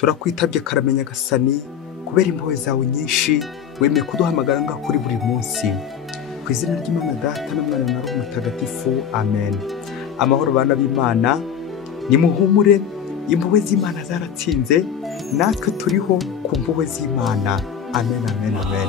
turakwitabye karamenya gasani kubera impuhwe zawe nyinshi wemeye kuduhamagara ngaho kuri buri munsi. Ku izina ry'Imana Data na Mwana na Roho Mutagatifu, amen. Amahoro bana b'Imana, nimuhumure, impuhwe z'Imana zaratsinze, natwe turiho ku mpuhwe z'Imana. Amen, amen, amen.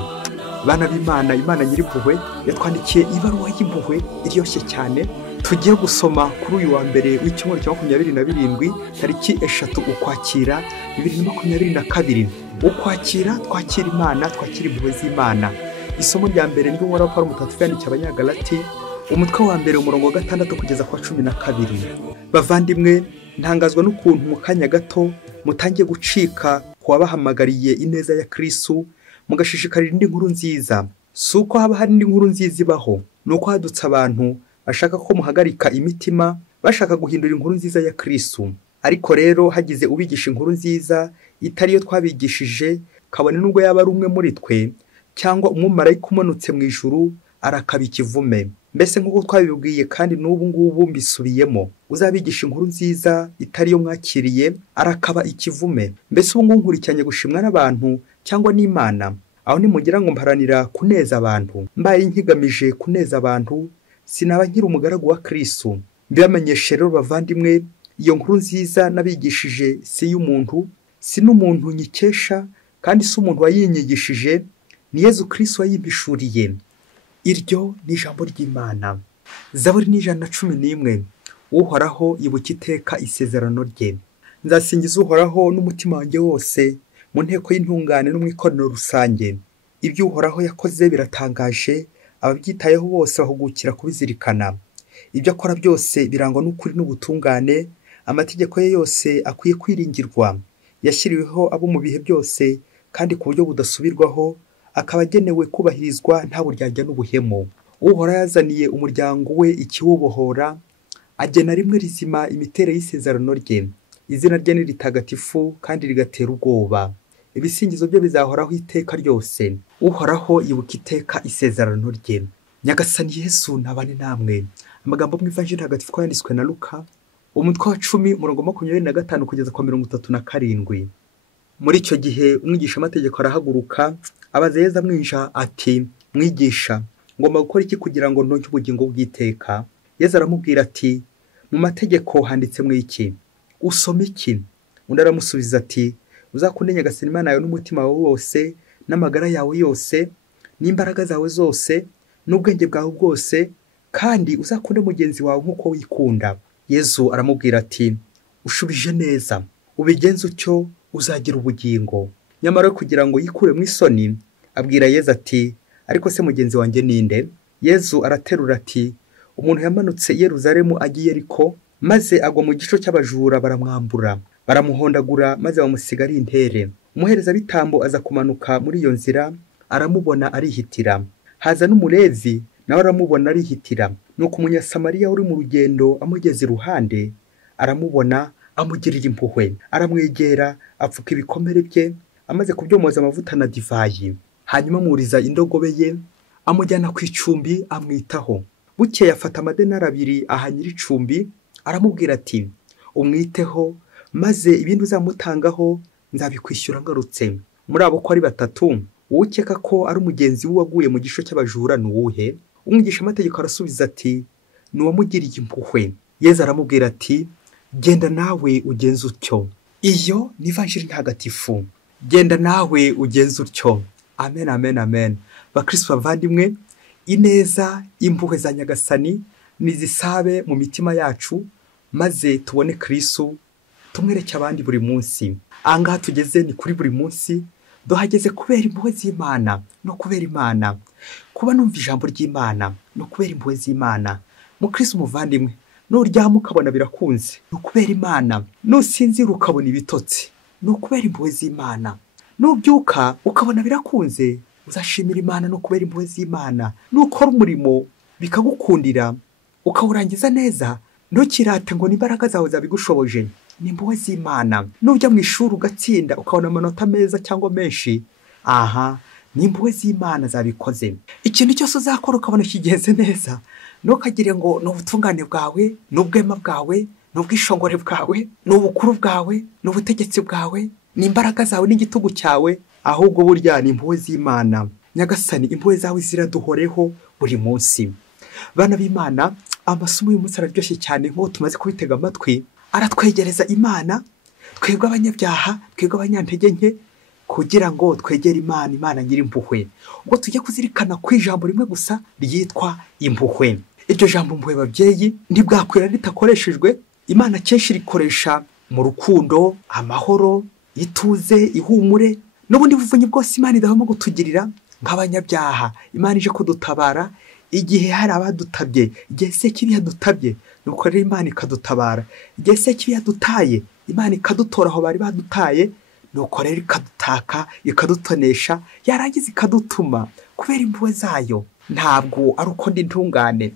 Bana b'Imana, Imana nyir'impuhwe yatwandikiye ibaruwa y'impuhwe iryoshye cyane. Tugiye gusoma kuri uyu wa mbere w'icyumweru cya 27 tariki 3 Ukwakira 2022. Ukwakira twakira Imana, twakira impuhwe z'Imana. Isomo rya mbere ryo muri Paulo mutagatifu yandikiye Abanyagalati, umutwe wa mbere umurongo wa 6 kugeza kwa 12. Bavandimwe, ntangazwa n'ukuntu mu kanya gato mutangiye gucika kuwabahamagariye ineza ya Kristo, mugashishikarira indi nkuru nziza. Suko haba hari indi nkuru nziza ibaho, nuko hadutse abantu bashaka ko muhagarika imitima, bashaka guhindura inkuru nziza ya Kristo. Ariko rero hagize ubigisha inkuru nziza itari yo twabigishije, kabone nubwo yaba ari umwe muri twe cyangwa umumarayika umanutse mu ijuru, arakaba ikivume. Mbese nk'uko twabibwiye kandi n'ubu ngubu mbisubiyemo, uzabigisha inkuru nziza itari yo mwakiriye, arakaba ikivume. Mbese ubu ngubu nkurikiranye gushimwa n'abantu cyangwa n'Imana? Aho nimugira ngo mparanira kuneza abantu. Mbaye nkigamije kuneza abantu, sinaba nkiri umugaragu wa Kristo. Mbibamenyeshe rero bavandimwe, iyo nkuru nziza nabigishije si y'umuntu, si n'umuntu nyikesha, kandi si umuntu wayinyigishije, ni Yezu Kristo wayimpishuriye. Iryo ni ijambo ry'Imana. Zaburi ni 111. Uhoraho yibuka iteka isezerano rye. Nzasingiza Uhoraho n'umutima wanjye wose, mu nteko y'intungane no mu ikoraniro rusange. Ibyo Uhoraho yakoze biratangaje, ababyitayeho bose bahugukira kubizirikana. Ibyo akora byose birangwa n'ukuri n'ubutungane, amategeko ye yose akwiye kwiringirwa. Yashyiriweho abo mu bihe byose kandi ku buryo budasubirwaho, akaba agenewe kubahirizwa nta buryarya n'ubuhemu. Uhoraho yazaniye umuryango we ikiwubohora, agena rimwe rizima imiterere y'isezerano rye. Izina rye ni ritagatifu kandi rigatera ubwoba. Ibisingizo bye bizahoraho iteka ryose. Uhoraho yibuka iteka isezerano rye. Nyagasani Yesu nabane namwe. Amagambo mu Ivanjiri ntagatifu yanditswe na Luka, umutwe wa 10 umurongo 25 kugeza kwa 37. Muri icyo gihe umwigisha amategeko arahaguruka, abaza Yesu amwinja ati, mwigisha, ngomba gukora iki kugira ngo ntonke ubugingo bw'iteka? Yesu aramubwira ati, mu mategeko handitse mu iki? Usoma iki? Undi aramusubiza ati, uzakunde Nyagasani Imana yawe n'umutima wawe wose, n'amagara yawe yose, n'imbaraga zawe zose, n'ubwenge bwawe bwose, kandi uzakunde mugenzi wawe nk'uko wikunda. Yesu aramubwira ati, ushubije neza, ubigenze utyo uzagira ubugingo. Nyamara kugira ngo yikure mu isoni, abwira Yesu ati, ariko se mugenzi wanjye ninde? Yesu araterura ati, umuntu yamanutse i Yerusalemu agiye Yeriko, maze agwa mu gico cy'abajura baramwambura, baramuhondagura maze bamusiga ari intere. Umuherezabitambo aza kumanuka muri iyo nzira, aramubona arihitira. Haza n'umulevi, nawe aramubona arihitira. Nuko umunyasamariya uri mu rugendo amugeze iruhande, aramubona amugirira impuhwe, aramwegera, apfuka ibikomere bye, amaze kubyomoza amavuta na divayi. Hanyuma amuriza indogobe ye, amujyana ku icumbi amwitaho. Bukeye afata amadenari 2 aha nyir'icumbi, aramubwira ati, umwiteho, maze ibindi uzamutangaho nzabikwishyura ngarutse. Muri abo ko ari 3, ukeka ko ari umugenzi waguye mu gisho cy'abajura n'uwuhe? Umwigisha amategeko arasubiza ati, nuwamugiriye impuhwe. Yesu aramubwira ati, genda nawe ugenze utyo. Iyo ni Ivanjiri ntagatifu. Genda nawe ugenze utyo. Amen, amen, amen. Bakristo bavandimwe, ineza impuhwe za Nyagasani nizisabe mu mitima yacu, maze tubone Kristo, tumwereke abandi buri munsi. Angaha tugeze ni kuri buri munsi, duhageze kubera impuhwe z'Imana no kubera Imana. Kuba numva ijambo ry'Imana no kubera impuhwe z'Imana. Mu Kristo muvandimwe, nuryama ukabona birakunze, no kubera Imana. Nusinzira ukabona ibitotsi, no kubera impuhwe z'Imana. Nubyuka ukabona birakunze, uzashimira Imana no kubera impuhwe z'Imana. Nukora umurimo bikagukundira, ukawurangiza neza, ntukirate ngo n'imbaraga zawe zabigushoboje, ni impuhwe z'Imana. Nujya mu ishuri ugatsinda ukabona amanota meza cyangwa menshi, aha ni impuhwe z'Imana zabikoze. Ikintu cyose uzakora ukabona kigenze neza, ntukagire ngo ni ubutungane bwawe, n'ubwema bwawe, n'ubwishongore bwawe, n'ubukuru bwawe, n'ubutegetsi bwawe, ni imbaraga zawe n'igitugu cyawe, ahubwo burya ni impuhwe z'Imana. Nyagasani, impuhwe zawe ziraduhoreho buri munsi. Bana b'Imana, amasomo y'umunsi araryoshye cyane nk'uko tumaze kubitega amatwi, aratwegereza Imana, twebwe abanyabyaha, twebwe abanyantege nke, kugira ngo twegere Imana, Imana nyir'impuhwe. Ubwo tujya kuzirikana ku ijambo rimwe gusa ryitwa impuhwe. Iryo jambo impuhwe babyeyi ntibwakwira ritakoreshejwe. Imana kenshi rikoresha mu rukundo, amahoro, ituze, ihumure n'ubundi buvunyi bwose Imana idahwema kutugirira nk'abanyabyaha. Imana ije kudutabara igihe hari abadutabye, igihe Sekibi yadutabye, nuko rero Imana ikadutabara. Igihe Sekibi yadutaye, Imana ikadutora aho bari badutaye, nuko rero ikadutaka, ikadutonesha, yarangiza ikadutuma kubera impuhwe zayo. Ntabwo ari uko ndi ntungane,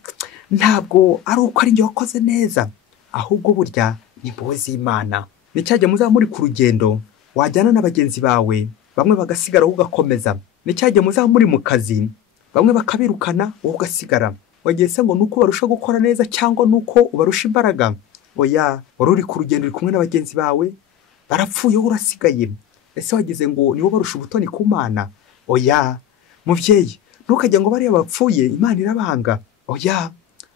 ntabwo ari uko ari njye wakoze neza, ahubwo burya ni impuhwe z'Imana. Ni cyajya muzaba muri ku rugendo, wajyana na bagenzi bawe, bamwe bagasigara ugakomeza. Ni cyajya muzaba muri mu kazi, bamwe bakabirukana wowe ugasigara. Wagiye se ngo nuko barusha gukora neza cyangwa nuko ubarusha imbaraga? Oya, wari uri ku rugendo uri kumwe na bagenzi bawe, barapfuye wowe urasigaye. Ese wagize ngo nibo barusha ubutoni ku Mana? Oya, mubyeyi, ntukajya ngo bariya bapfuye Imana irabanga. Oya,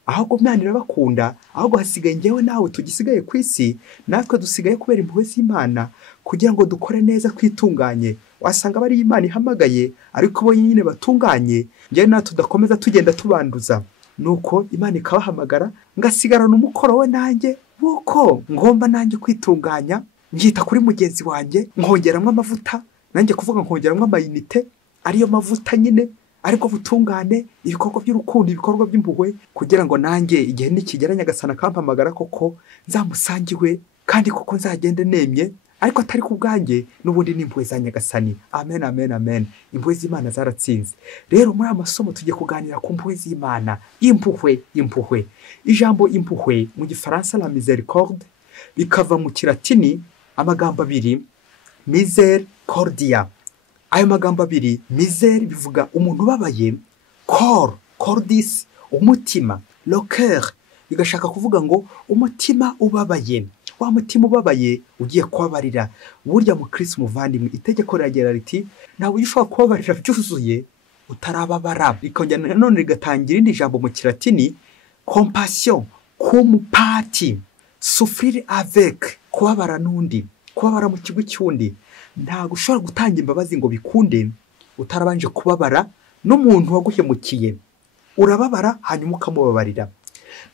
ahubwo Imana irabakunda, ahubwo hasigaye njyewe nawe tugisigaye ku isi, natwe dusigaye kubera impuhwe z'Imana, kugira ngo dukore neza twitunganye. Wasanga bari Imana ihamagaye, ariko bo nyine batunganye, njyewe natwe tudakomeza tugenda tubanduza. Nuko Imana ikabahamagara, ngasigarana umukoro we nanjye, wuko ngomba nanjye kwitunganya, ngita kuri mugenzi wanjye, nkongeramo amavuta, nanjye kuvuga nkongeramo amayinite, ariyo mavuta nyine, ariko butungane, ibikorwa by'urukundo, ibikorwa by'impuhwe, kugira ngo nanjye igihe nikigera Nyagasani akampamagara koko nzamusangiwe, kandi koko nzagende nemye, ariko atari ku bwanjye, n'ubundi ni impuhwe za Nyagasani. Amen, amen, amen. Impuhwe z'Imana zaratsinze. Rero muri amasomo tugiye kuganira ku mpuhwe z'Imana. Impuhwe, impuhwe. Ijambo impuhwe mu Gifaransa la miséricorde bikava mu Kilatini amagambo abiri, misericordia. Ayo magambo abiri, misère bivuga umuntu ubabaye, cor, cordis, umutima, le cœur bigashaka kuvuga ngo umutima ubabaye. Wa mutima ubabaye ugiye kubabarira. Burya mu Kristo muvandimwe, itegeko riragira riti ntawe ushobora kubabarira byuzuye utarababara. Rikongera nanone rigatangira irindi jambo mu Kilatini, compassion, cum pati, souffrir avec, kubabara n'undi, kubabara mu kigo cy'undi. Ntabwo ushobora gutanga imbabazi ngo bikunde utarabanje kubabara n'umuntu waguhemukiye. Urababara hanyuma ukamubabarira.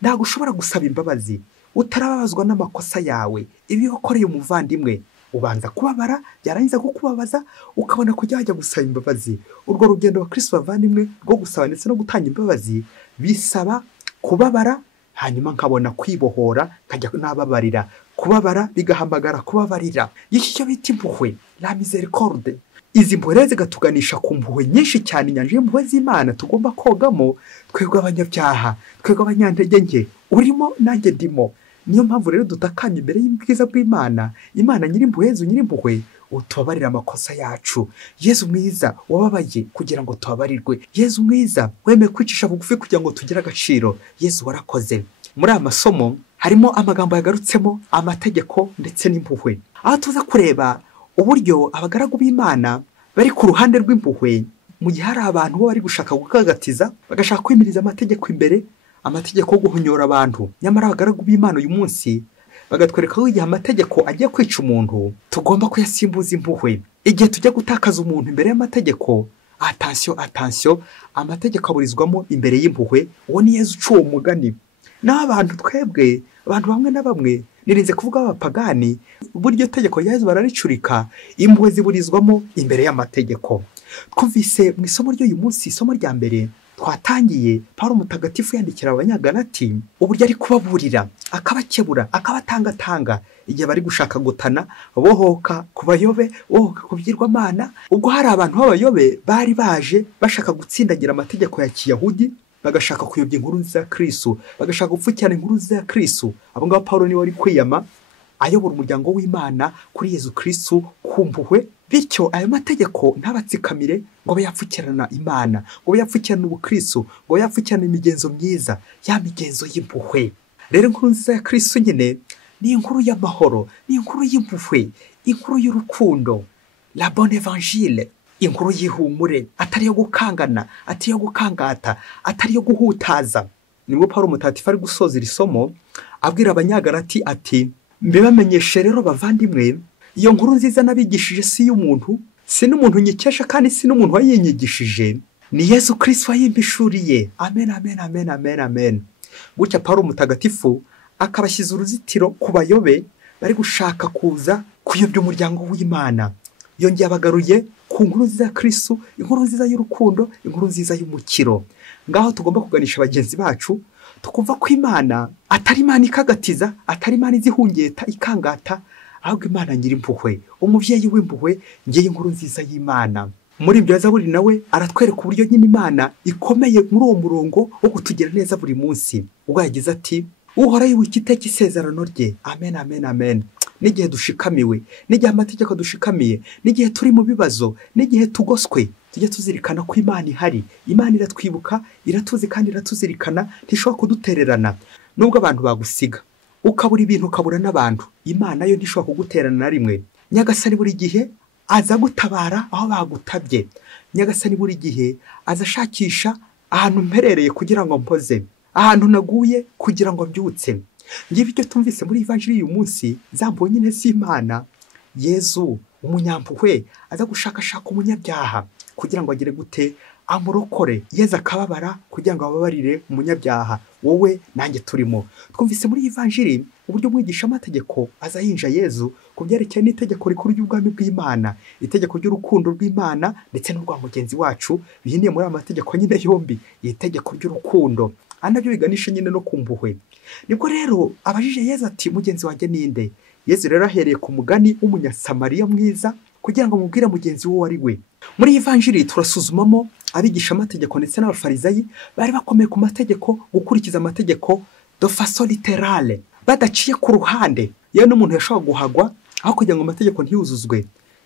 Ntabwo ushobora gusaba imbabazi utarababazwa n'amakosa yawe. Ibi wakoreye umuvandimwe, ubanza kubabara, byarangiza kukubabaza, ukabona kujya wajya gusaba imbabazi. Urwo rugendo wa Kristo bavandimwe rwo gusaba ndetse no gutanga imbabazi bisaba kubabara, hanyuma nkabona kwibohora, nkajya nababarira. Kubabara bigahamagara kubabarira. Iki cyo bita impuhwe, la miséricorde. Izi mpuhwe zigatuganisha ku mpuhwe nyinshi cyane, inyanja y'impuhwe z'Imana tugomba kogamo, twebwe abanyabyaha, twebwe abanyantege nke, urimo nanjye ndimo. Niyo mpamvu rero dutakanye imbere y'ubwiza bw'Imana, Imana nyir'impuhwe, nyir'impuhwe, utubabarira amakosa yacu. Yezu mwiza wababaye kugira ngo tubabarirwe. Yezu mwiza wemeye kwicisha bugufi kugira ngo tugire agaciro. Yezu warakoze. Muri aya masomo harimo amagambo yagarutsemo amategeko ndetse n'impuhwe. Aho tuza kureba uburyo abagaragu b'Imana bari ku ruhande rw'impuhwe, mu gihe hari abantu bo bari gushaka gukagatiza, bagashaka kwimiriza amategeko imbere, amategeko yo guhunyora abantu. Nyamara abagaragu b'Imana uyu munsi bagatwereka ko igihe amategeko agiye kwica umuntu, tugomba kuyasimbuza impuhwe. Igihe tujya gutakaza umuntu imbere y'amategeko, attention, amategeko aburizwamo imbere y'impuhwe. Uwo ni Yezu uca uwo mugani. Naho abantu twebwe, abantu bamwe na bamwe, nirinze kuvuga abapagani, buryo tegeko rya Yezu bararicurika, impuhwe ziburizwamo imbere y'amategeko. Twumvise mu isomo ry'uyu munsi, isomo rya mbere twatangiye, Pawulo mutagatifu yandikira Abanyagalati uburyo ari kubaburira, akabakebura, akabatangatanga igihe bari gushaka gutana, bohoka ku bayobe, bohoka ku byirwamana. Ubwo hari abantu b'abayobe bari baje bashaka gutsindagira amategeko ya Kiyahudi, bagashaka kuyobya inkuru nziza ya Kristo, bagashaka gupfukirana inkuru nziza ya Kristo. Abo ngabo Pawulo niwe wari kwiyama ayobora umuryango w'Imana kuri Yezu Kristo ku mpuhwe. Bityo ayo mategeko ntabatsikamire ngo bayapfukirana Imana, ngo bayapfukirana ubukristo, ngo bayapfukirana imigenzo myiza, ya migenzo y'impuhwe. Rero inkuru nziza ya Kristo nyine ni inkuru y'amahoro, ni inkuru y'impuhwe, inkuru y'urukundo, la bonne evangile, inkuru y'ihumure, atari yo gukangana, atari yo gukangata, atari yo guhutaza. Nibwo Pawulo mutagatifu ari gusoza iri somo abwira abanyagalati ati mbibamenyeshe rero bavandimwe, iyo nkuru nziza nabigishije si y'umuntu, si n'umuntu nyikesha kandi si n'umuntu wayinyigishije, ni Yesu Kristo wayimpishuriye. Amen, amen, amen, amen, amen. Gutya Pawulo mutagatifu akabashyiza uruzitiro ku bayobe bari gushaka kuza kuyobya umuryango w'Imana. Yongeye abagaruye ku nkuru nziza ya Kristo, inkuru nziza y'urukundo, inkuru nziza y'umukiro. Ngaho tugomba kuganisha bagenzi bacu tukumva ko Imana atari Imana ikagatiza, atari Imana izihungeta ikangata, ahubwo Imana nyirimpuhwe, umuvyeyi w'impuhwe, ngiye inkuru nziza y'Imana. Muri ibyo Zaburi nawe aratwereka uburyo nyine Imana ikomeye muri uwo murongo wo kutugira neza buri munsi. Ubwo yagize ati Uhoraho yibutse iteka isezerano rye. Amen, amen, amen. N'igihe dushikamiwe, n'igihe amategeko dushikamiye, n'igihe turi mu bibazo, n'igihe tugoswe, tujye tuzirikana ko Imana ihari. Imana iratwibuka, iratuzi kandi iratuzirikana, ntishobora kudutererana. Nubwo abantu bagusiga, ukabura ibintu ukabura n'abantu, Imana yo ntishobora kuguterana na rimwe. Nyagasani buri gihe aza gutabara aho bagutabye. Nyagasani buri gihe aza ashakisha ahantu mperereye kugira ngo mpoze, ahantu naguye kugira ngo mbyutse. Ngiye ibyo tumvise muri evanjiri y'uyu munsi, zambo nyine si Imana, Yezu umunyampuhwe aza gushakashaka umunyabyaha kugira ngo agire gute amurokore. Yezu akababara kugira ngo ababarire umunyabyaha, wowe nanjye turimo. Twumvise muri evanjiri uburyo mwigisha amategeko aza yinja Yezu kubyerekeye n'itegeko rikuru ry'ubwami bw'Imana, itegeko ry'urukundo rw'Imana ndetse n'urwa mugenzi wacu, bihindiye muri amategeko nyine yombi, itegeko ry'urukundo anabyo biganisha nyine no kumpuhwe. Nibwo rero abajije Yezu ati mugenzi wanjye ninde? Yezu rero ahereye ku mugani w'umunyasamariya mwiza kugira ngo mubwire mugenzi we ari we. Muri evanjiri turasuzumamo abigisha amategeko ndetse n'abafarizayi bari bakomeye ku mategeko, gukurikiza amategeko de façon littérale, badaciye ku ruhande. Yewe n'umuntu yashobora guhagwa aho kugira ngo amategeko ntiyuzuzwe.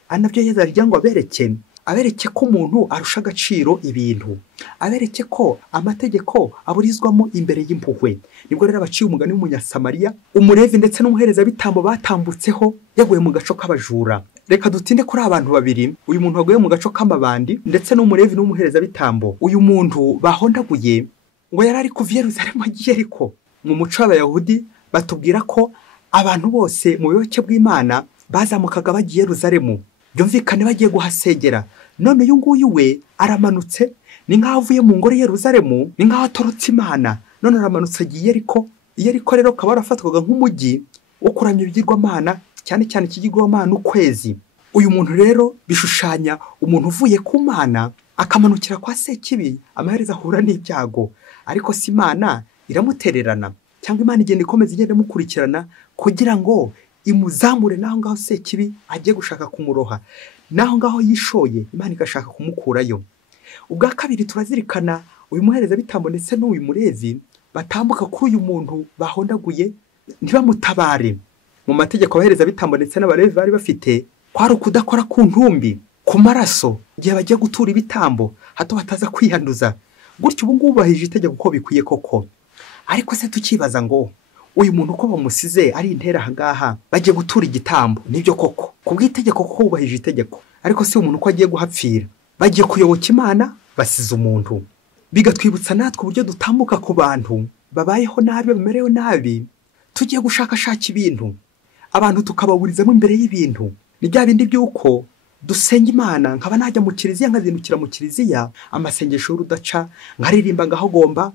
Anabyo Yezu arya ngo abereke ko umuntu arusha agaciro ibintu, abereke ko amategeko aburizwamo imbere y'impuhwe. Nibwo rero abaciye umugani w'umunyasamariya, umurevi ndetse n'umuherezabitambo batambutseho yaguye mu gaco k'abajura. Reka dutinde kuri abantu babiri, uyu muntu waguye mu gaco k'amabandi ndetse n'umurevi n'umuherezabitambo. Uyu muntu bahondaguye ngo yari ari kuva i Yerusalemu agiye Yeriko. Mu muco w'Abayahudi batubwira ko abantu bose mu buyoboke bw'Imana bazamukaga bagiye Yerusalemu, byumvikane bagiye guhasengera. None uyu nguyu we aramanutse, ni nk'aho avuye mu ngoro Yerusalemu, ni nk'aho atorotse Imana, none aramanutse agiye Yeriko. Yeriko rero akaba yarafatwaga nk'umujyi wo kuramya ibigirwamana, cyane cyane ikigirwamana ukwezi. Uyu muntu rero bishushanya umuntu uvuye ku Mana akamanukira kwa Sekibi, amaherezo ahura n'ibyago. Ariko si Imana iramutererana, cyangwa Imana igenda ikomeza igenda mukurikirana kugira ngo imuzamure naho ngaho Sekibi agiye gushaka kumuroha, naho ngaho yishoye Imana igashaka kumukurayo. Ubwa kabiri turazirikana uyu muherezabitambo ndetse n'uyu murevi batambuka kuri uyu muntu bahondaguye ntibamutabare. Mu mategeko abaherezabitambo ndetse n'abarevi bari bafite kwari ukudakora ku ntumbi, ku maraso igihe bagiye gutura ibitambo, hato bataza kwihanduza. Gutyo ubu ngubu bahije itegeko uko bikwiye koko. Ariko se tukibaza ngo uyu muntu uko bamusize ari intera ahangaha bagiye gutura igitambo, nibyo koko kubw'itegeko kuko bubahije itegeko. Ariko se umuntu uko agiye guhapfira, bagiye kuyoboka Imana basize umuntu. Bigatwibutsa natwe uburyo dutambuka ku bantu babayeho nabi, bamerewe nabi, tugiye gushakashaka ibintu, abantu tukababurizamo imbere y'ibintu. Ni bya bindi by'uko dusenga Imana, nkaba najya mu kiliziya nkazindukira mu kiliziya amasengesho y'urudaca, nkaririmba ngahogomba,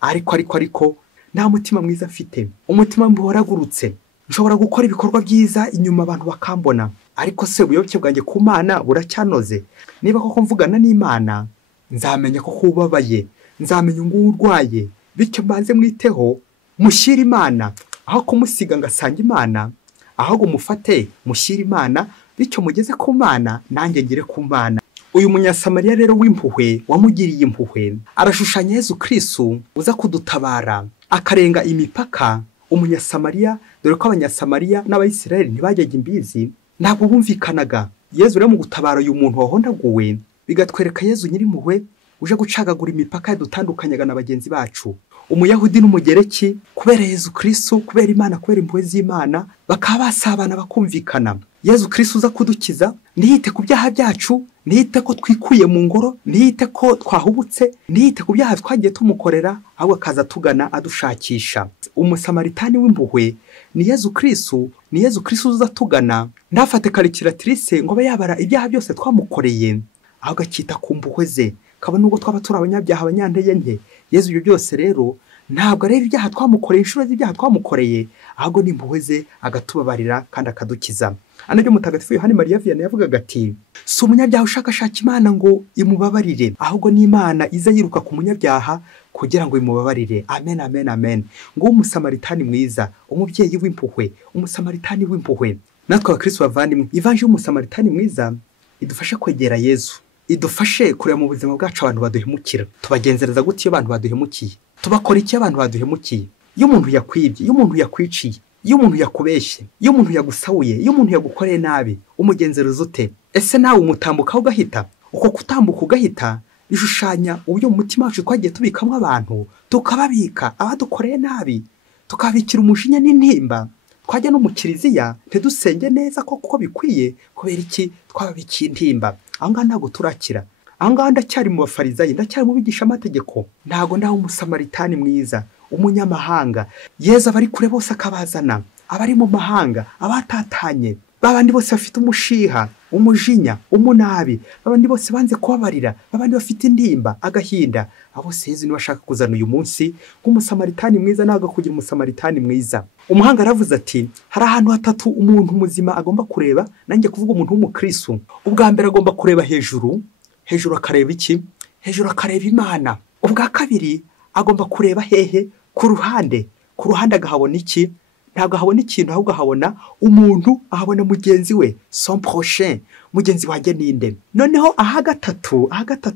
ariko nta mutima mwiza afite, umutima mbuhoragurutse. Nshobora gukora ibikorwa byiza inyuma abantu bakambona, ariko se ubuyoboke bwanjye ku Mana buracyanoze? Niba koko mvugana n'Imana, nzamenya ko kubabaye, nzamenya ngo urwaye, bityo mbanze mwiteho, mushyire Imana aho kumusiga ngasanga Imana, ahubwo mufate mushyire Imana, bityo mugeze ku Mana nanjye ngere ku Mana. Uyu munyasamariya rero w'impuhwe wamugiriye impuhwe arashushanya Yezu Kristo uza kudutabara akarenga imipaka. Umunyasamariya, dore ko abanyasamariya n'Abayisiraheli ntibajyaga imbizi, ntabwo bumvikanaga. Yezu rero mu gutabara uyu muntu wahondaguwe, bigatwereka Yezu nyirimpuhwe uje gucagagura imipaka yadutandukanyaga na bagenzi bacu. umuyahudi n'umugereki kubera Yezu Kristo, kubera Imana, kubera impuhwe z'Imana, bakaba basabana bakumvikana. Yezu Kristo uza kudukiza ntiyite ku byaha byacu, ntiyite ko twikuye mu ngoro, ntiyite ko twahubutse, ntiyite ku byaha twagiye tumukorera, ahubwo akaza tugana adushakisha. Umusamaritani w'impuhwe ni Yezu Kristo, ni Yezu Kristo uza tugana, ntafate calculatrice ngo abe yabara ibyaha byose twamukoreye, ahubwo akita ku mpuhwe ze. Kaba nubwo twaba turi abanyabyaha, abanyantege nke, Yezu ibyo byose rero ntabwo areba ibyaha twamukoreye, inshuro z'ibyaha twamukoreye, ahubwo ni impuhwe ze agatubabarira kandi akadukiza. Anaryo mutagatifu Yohani Mariya Vianney yavugaga ati, si umunyabyaha ushakashaka Imana ngo imubabarire, ahubwo ni Imana iza yiruka ku munyabyaha kugira ngo imubabarire. Amen, amen, amen. Ngo umusamaritani mwiza, umubyeyi w'impuhwe, umusamaritani w'impuhwe. Natwe abakristo bavandimwe, ivanjili y'umusamaritani mwiza idufashe kwegera Yezu, idufashe kureba mu buzima bwacu abantu baduhemukira. Tubagenzereza gute iyo abantu baduhemukiye? Tubakora iki abantu baduhemukiye? Iyo umuntu yakwibye, iyo umuntu yakwiciye, iyo umuntu yakubeshye, iyo umuntu yagusahuye, iyo umuntu yagukoreye nabi, umugenzereza ute? Ese nawe umutambukaho ugahita? Uko kutambuka ugahita bishushanya uburyo mu mutima wacu twagiye tubikamwe abantu, tukababika abadukoreye nabi, tukabikira umujinya n'intimba. Twajya no mu kiliziya ntidusenge neza koko bikwiye, kubera iki? Twababikiye intimba. Aho ngaho ntabwo turakira. Aho ngaho ndacyari mu bafarizayi, ndacyari mu bigisha amategeko, ntabwo ndaho umusamaritani mwiza, umunyamahanga. Yezu abari kure bose akabazana, abari mu mahanga, abatatanye, babandi bose bafite umushiha, umujinya, umunabi, babandi bose banze kubabarira, babandi bafite intimba, agahinda, abo Yezu niwe ashaka kuzana uyu munsi nk'umusamaritani mwiza, ntabwo kugira umusamaritani mwiza. Umuhanga aravuze ati, hari ahantu hatatu umuntu muzima agomba kureba, nanjye kuvuga umuntu w'umukristo. Ubwa mbere agomba kureba hejuru. Hejuru akareba iki? Hejuru akareba Imana. Ubwa kabiri agomba kureba hehe? Ku ruhande. Ku ruhande agahabona iki? Ntabwo ahabona ikintu, ahubwo ahabona umuntu, ahabona mugenzi we, son prochain, mugenzi wanjye ninde. Noneho aha gatatu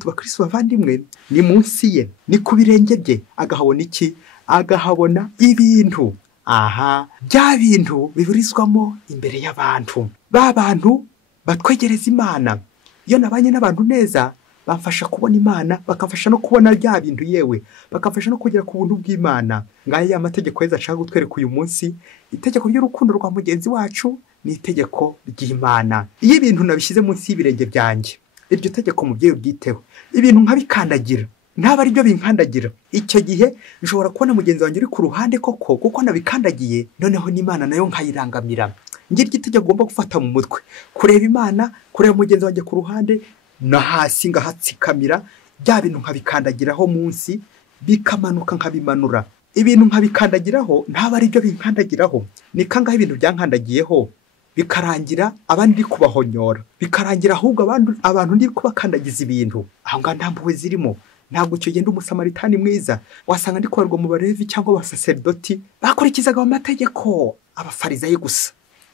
bakristo bavandimwe, ni munsi ye, ni ku birenge bye. Agahabona iki? Agahabona ibintu. Aha, bya bintu biburizwamo imbere y'abantu, ba bantu batwegereza Imana. Iyo nabanye n'abantu neza, bamfasha kubona Imana, bakamfasha no kubona rya bintu, yewe bakamfasha no kugera ku buntu bw'Imana. Ngaya ya mategeko Yezu ashaka gutwereka uyu munsi. Itegeko ry'urukundo rwa mugenzi wacu ni itegeko ry'Imana. Iyo ibintu nabishyize munsi y'ibirenge byanjye, iryo tegeko mubyeyi uryiteho. Ibintu nkabikandagira, ntaba ari byo binkandagira, icyo gihe nshobora kubona mugenzi wanjye uri ku ruhande koko, kuko nabikandagiye, noneho n'Imana nayo nkayirangamira. Ngira igitegeko ugomba gufata mu mutwe, kureba Imana, kureba mugenzi wanjye ku ruhande, na hasi ngahatsikamira, bya bintu nkabikandagiraho munsi, bikamanuka nkabimanura. Ibintu nkabikandagiraho ntaba ari byo binkandagiraho. Ni kangahe ibintu byankandagiyeho bikarangira abandi ndi kubahonyora, bikarangira ahubwo abantu ndi kubakandagiza ibintu. Aho ngaho nta mpuhwe zirimo. Ntabwo icyo genda umusamaritani mwiza. Wasanga ndi kubarwa mu barevi cyangwa abasaserdoti bakurikizaga amategeko, abafarizayi gusa.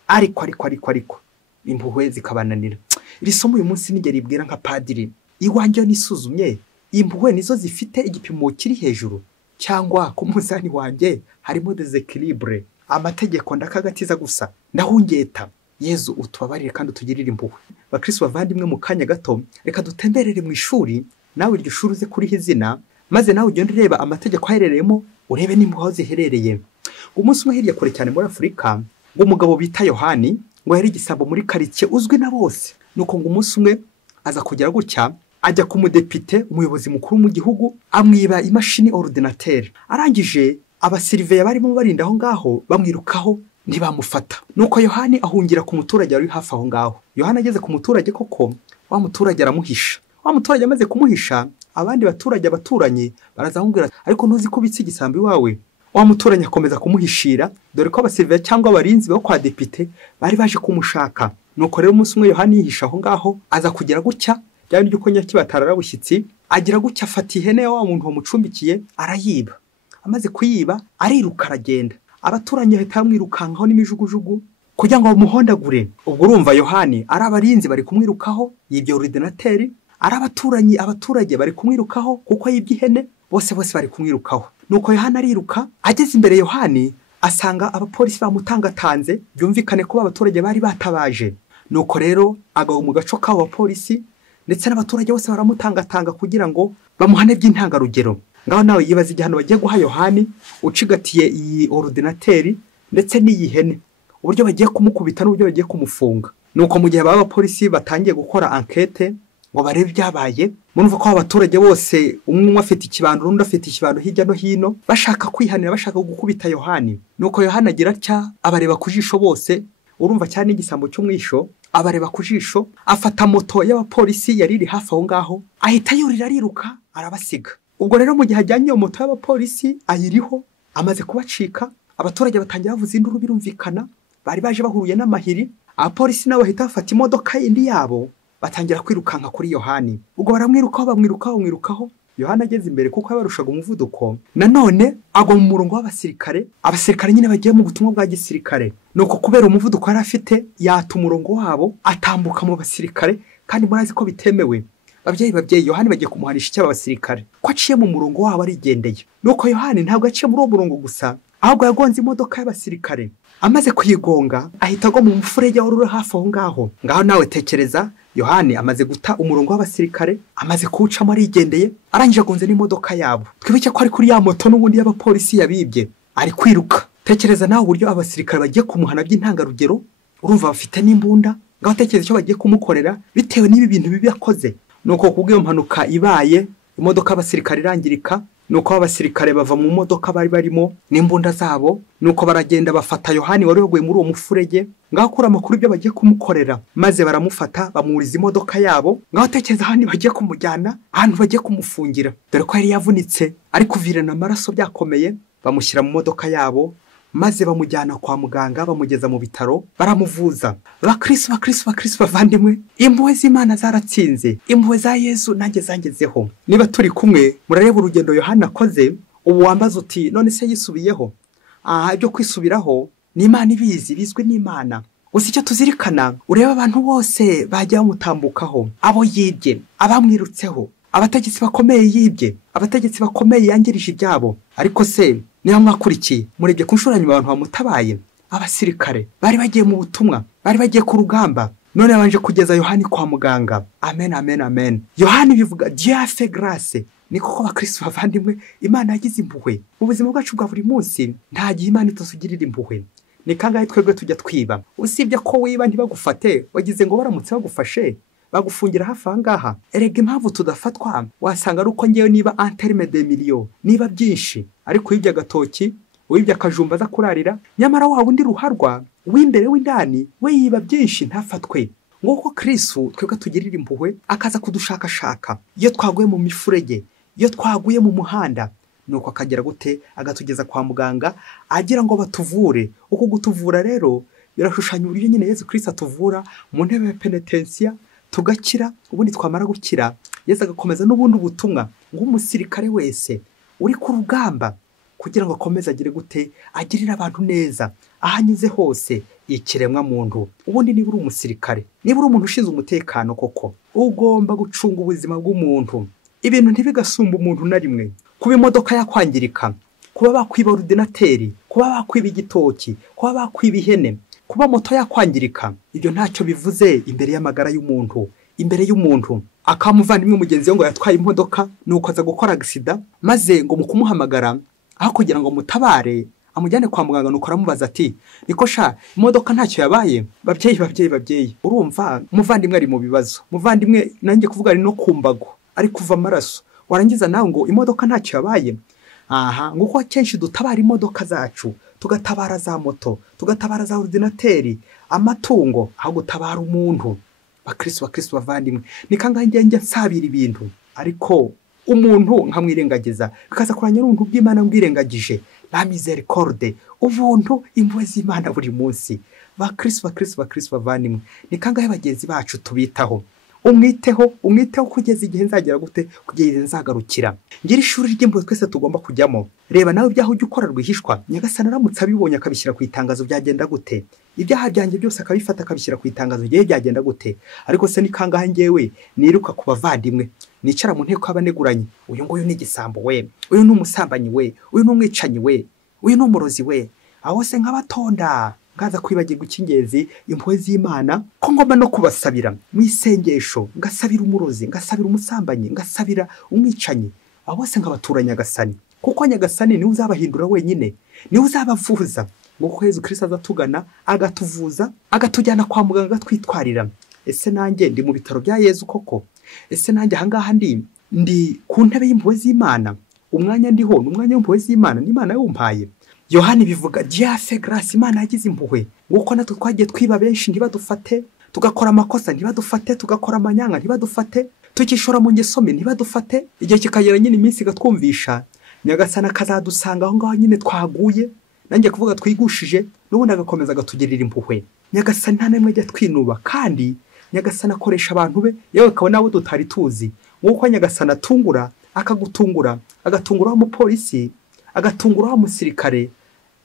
Ariko impuhwe zikabananira. Iri somo uyu munsi nigera ibwira nka padiri, iwanjye nisuzumye, impuhwe nizo zifite igipimo kiri hejuru, cyangwa ku muzani wanjye harimo desequilibre, amategeko ndakagatiza gusa, ndahungeta. Yezu utubabarire kandi utugirire impuhwe. Bakristo bavandimwe, mu kanya gato reka dutemberere mu ishuri, nawe iryo shuri uze kuriha izina, maze nawe ugende ureba amategeko aherereyemo, urebe n'impuhwe aho ziherereye. Umunsi umwe hirya kure cyane muri Afurika, ngo umugabo bita Yohani, ngo yari igisambo muri karitsiye uzwi na bose. Nuko ngo umunsi umwe aza kugera gutya, ajya ku mudepite, umuyobozi mukuru mu gihugu, amwiba imashini ordinateur. Arangije abasiriveya barimo barinda aho ngaho bamwirukaho, ntibamufata. Nuko Yohani ahungira ku muturage wari hafi aho ngaho. Yohani ageze ku muturage koko, wa muturage aramuhisha. Wa muturage amaze kumuhisha, abandi baturage abaturanye barazamubwira, ariko ntuzi ko bitse igisambo iwawe? Wa muturanye akomeza kumuhishira, dore ko abasiriveya cyangwa abarinzi bo kwa depite bari baje kumushaka. Nuko rero umunsi umwe Yohani yihisha aho ngaho, aza kugera gutya, byari byuko nyakibatarara bushyitsi, agira gutya afata ihene wa muntu wamucumbikiye arayiba. Amaze kuyiba ariruka aragenda. Abaturanyi bahita bamwirukankaho n'imijugujugu kugira ngo bamuhondagure. Ubwo urumva Yohani ari abarinzi bari kumwirukaho yibye ordinateur, ari abaturanyi abaturage bari kumwirukaho kuko yibye ihene, bose bari kumwirukaho. Nuko Yohani ariruka, ageze imbere Yohani asanga abapolisi bamutangatanze, byumvikane ko abaturage bari batabaje. Nuko rero agaho mu gaco k'abo bapolisi, ndetse n'abaturage bose baramutangatanga kugira ngo bamuhane by'intangarugero. ngaho nawe yibaza igihano bagiye guha Yohani ucigatiye iyi ordinateri ndetse n'iyi hene, uburyo bagiye kumukubita n'uburyo bagiye kumufunga. Nuko mu gihe abapolisi batangiye gukora enquête ngo barebe ibyabaye, murumva ko abaturage bose umwe afite ikibando n'undi afite ikibando hirya no hino bashaka kwihanira, bashaka gukubita Yohani. Nuko Yohani agira atya, abareba ku jisho bose, urumva cyane igisambo cy'umwisho, abareba ku jisho, afata moto y'abapolisi yari iri hafi aho ngaho, ahita yurira ariruka arabasiga. Ubwo rero mu gihe ajyanye iyo moto y'abapolisi ayiriho, amaze kubacika, abaturage batangira bavuza induru birumvikana, bari baje bahuruye n'amahiri. Abapolisi nabo bahita bafata imodoka indi yabo batangira kwirukanka kuri Yohani. Ubwo bamwirukaho, Yohani ageze imbere kuko yabarushaga umuvuduko, nanone agwa mu murongo w'abasirikare. Abasirikare nyine bagiye mu butumwa bwa gisirikare, nuko kubera umuvuduko yari afite yata umurongo wabo atambuka mu basirikare, kandi murazi ko bitemewe. Babyeyi Yohani bagiye kumuhanisha icyo abasirikare ko aciye mu murongo wabo arigendeye. Nuko Yohani ntabwo aciye muri uwo murongo gusa, ahubwo yagonze imodoka y'abasirikare. Amaze kuyigonga ahita agwa mu mufurege wari uri hafi aho ngaho. Ngaho nawe tekereza, Yohani amaze guta umurongo w'abasirikare, amaze kuwucamo arigendeye, arangije agonze n'imodoka yabo. Twibuke ko ari kuri ya moto n'ubundi y'abapolisi yabibye, ari kwiruka. Tekereza nawe uburyo abasirikare bagiye kumuhana by'intangarugero, urumva bafite n'imbunda. Ngaho tekereza icyo bagiye kumukorera bitewe n'ibi bintu bibi yakoze. Nuko kubw'iyo mpanuka ibaye, imodoka y'abasirikare irangirika. Nuko abasirikare bava mu modoka bari barimo n'imbunda zabo, nuko baragenda bafata Yohani wari yaguye muri uwo mufurege. Ngaho kuri amakuru ibyo bagiye kumukorera, maze baramufata bamuriza imodoka yabo. Ngaho tekereza ahandi bagiye kumujyana, ahantu bagiye kumufungira, dore ko yari yavunitse ari kuvirana amaraso byakomeye. Bamushyira mu modoka yabo, maze bamujyana kwa muganga, bamugeza mu bitaro, baramuvuza. Bakristo bavandimwe, impuhwe z'Imana zaratsinze, impuhwe za Yesu nanjye zangezeho. Niba turi kumwe murareba urugendo Yohani akoze, ubu wambaza uti none se yisubiyeho? Ibyo kwisubiraho ni Imana ibizi, bizwi n'Imana. Gusa icyo tuzirikana, ureba abantu bose bagiye bamutambukaho, abo yibye, abamwirutseho, abategetsi bakomeye yibye, abategetsi bakomeye yangirije ibyabo. Ariko se niba mwakurikiye murebye ku nshuro nyuma abantu bamutabaye, abasirikare bari bagiye mu butumwa, bari bagiye ku rugamba, none yabanje kugeza Yohani kwa muganga. Amen. Yohani bivuga Dieu a fait grâce. Ni koko bakristo bavandimwe, Imana yagize impuhwe mu buzima bwacu bwa buri munsi. Nta gihe Imana ituzugirira impuhwe. Ni kangahe twebwe tujya twiba, usibye ko wiba ntibagufate, wagize ngo baramutse bagufashe bagufungira hafi aha ngaha. Erega impamvu tudafatwa wasanga ari uko ngewe niba anterme de million, niba byinshi, ariko wibye agatoki, wibye akajumba za kurarira, nyamara wa wundi ruharwa w'imbere w'indani we yiba byinshi ntafatwe. Nguko Kristo twebwe tugirira impuhwe, akaza kudushakashaka iyo twaguye mu mifurege, iyo twaguye mu muhanda, nuko akagera gute agatugeza kwa muganga agira ngo batuvure. Uko gutuvura rero birashushanya uburyo nyine Yesu Kristo atuvura mu ntebe ya penitensiya, tugakira. Ubundi twamara gukira Yesu agakomeza n'ubundi ubutumwa ng'umusirikare wese uri ku rugamba, kugira ngo akomeze agire gute agirira abantu neza ahanyuze hose ikiremwa muntu. Ubundi niba uri umusirikare, niba uri umuntu ushinzwe umutekano, koko ugomba gucunga ubuzima bw'umuntu, ibintu ntibigasumba umuntu na rimwe. Kuba imodoka yakwangirika, kuba bakwiba ordinateri, kuba bakwiba igitoki, kuba bakwiba ihene, kuba moto yakwangirika, ibyo ntacyo bivuze imbere y'amagara y'umuntu, imbere y'umuntu. Akamuvandimwe mugenzi we ngo yatwaye imodoka, nuko aza gukora accident, maze ngo mu kumuhamagara aho kugira ngo mutabare amujyane kwa muganga, nuko aramubaza ati niko sha imodoka ntacyo yabaye? Babyeyi, urumva umuvandimwe ari mu bibazo. Muvandimwe nanjye kuvuga ari no kumbago, ari kuva amaraso, warangiza nawe ngo imodoka ntacyo yabaye? Nguko akenshi dutabara imodoka zacu, tugatabara za moto, tugatabara za ordinateri, amatungo, aho gutabara umuntu. Bakristo bavandimwe, ni kangahe njye nsabira ibintu ariko umuntu nkamwirengagiza, bikaza kuranya n'ubuntu bw'Imana mbwirengagije. La miséricorde, ubuntu, impuhwe z'Imana buri munsi. Bakristo bavandimwe, ni kangahe bagenzi bacu tubitaho, umwiteho kugeza igihe nzagera gute, kugeza nzagarukira. Ngira ishuri ry'impuhwe twese tugomba kujyamo. Reba nawe ibyaha ujya ukora rwihishwa, Nyagasani aramutse abibonye akabishyira ku itangazo, byagenda gute? Ibyaha byanjye byose akabifata akabishyira ku itangazo, ngewe byagenda gute? Ariko se ni kangahe ngewe niruka ku bavandimwe, nicara mu nteko y'abaneguranye, uyu nguyu ni igisambo we, uyu ni umusambanyi we, uyu ni umwicanyi we, uyu ni umurozi we, aho se nk'abatonda ngaza kwibagirwa icy'ingenzi, impuhwe z'Imana, ko ngomba no kubasabira mu isengesho, ngasabira umurozi, ngasabira umusambanyi, ngasabira umwicanyi. abo bose nkabatura Nyagasani, kuko Nyagasani niwe uzabahindura wenyine, niwe uzabavuza, ngo Yezu Kristo azatugana agatuvuza, agatujyana kwa muganga twitwarira. Ese nanjye ndi mu bitaro bya Yezu koko? Ese nanjye ahangaha ndi ku ntebe y'impuhwe z'Imana? Umwanya ndiho ni umwanya w'impuhwe z'Imana, n'Imana yumpaye. Yohani bivuga Dieu a fait grâce, Imana yagize impuhwe, nguko natwe twagiye twiba benshi ntibadufate, tugakora amakosa ntibadufate, tugakora amanyanga ntibadufate, tukishora mu ngeso mbi ntibadufate, igihe kikagera nyine iminsi igatwumvisha, Nyagasani akazadusanga aho ngaho nyine twaguye, nanjye kuvuga twigushije, n'ubundi agakomeza agatugirira impuhwe. Nyagasani nta namwe ajya twinuba, kandi Nyagasani akoresha abantu be, yewe akabona abo tutari tuzi, nguko Nyagasani atungura, akagutungura, agatunguraho umupolisi, agatunguraho umusirikare,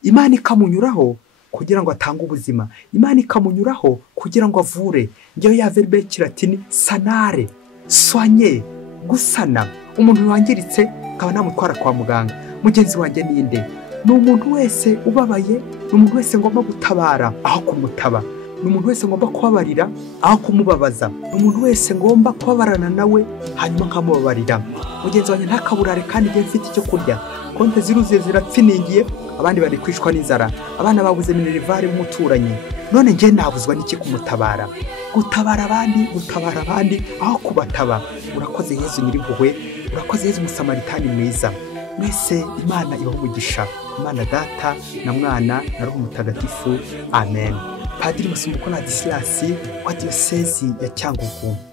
Imana ikamunyuraho kugira ngo atange ubuzima, Imana ikamunyuraho kugira ngo avure. Ngewe ya verbe y'ikilatini sanare, soigner, gusana. Umuntu wangiritse akaba namutwara kwa muganga. Mugenzi wanjye ninde? Ni umuntu wese ubabaye, ni umuntu wese ngomba gutabara aho kumutaba, ni umuntu wese ngomba kubabarira aho kumubabaza, ni umuntu wese ngomba kubabarana nawe hanyuma nkamubabarira. Mugenzi wanjye ntakaburare, kandi igihe mfite icyo kurya, konte ziruzuye zirapfiningiye, abandi bari kwishwa n'inzara, abana babuze minerivare w'umuturanyi, none njye nabuzwa n'iki kumutabara? Gutabara abandi aho kubataba. Urakoze Yezu Nyirimpuhwe, urakoze Yezu Musamaritani mwiza. Mwese Imana ibahe umugisha, Imana Data na Mwana na Roho Mutagatifu, amen. Padiri Masumbuko Ladislas wa Diyosezi ya Cyangugu.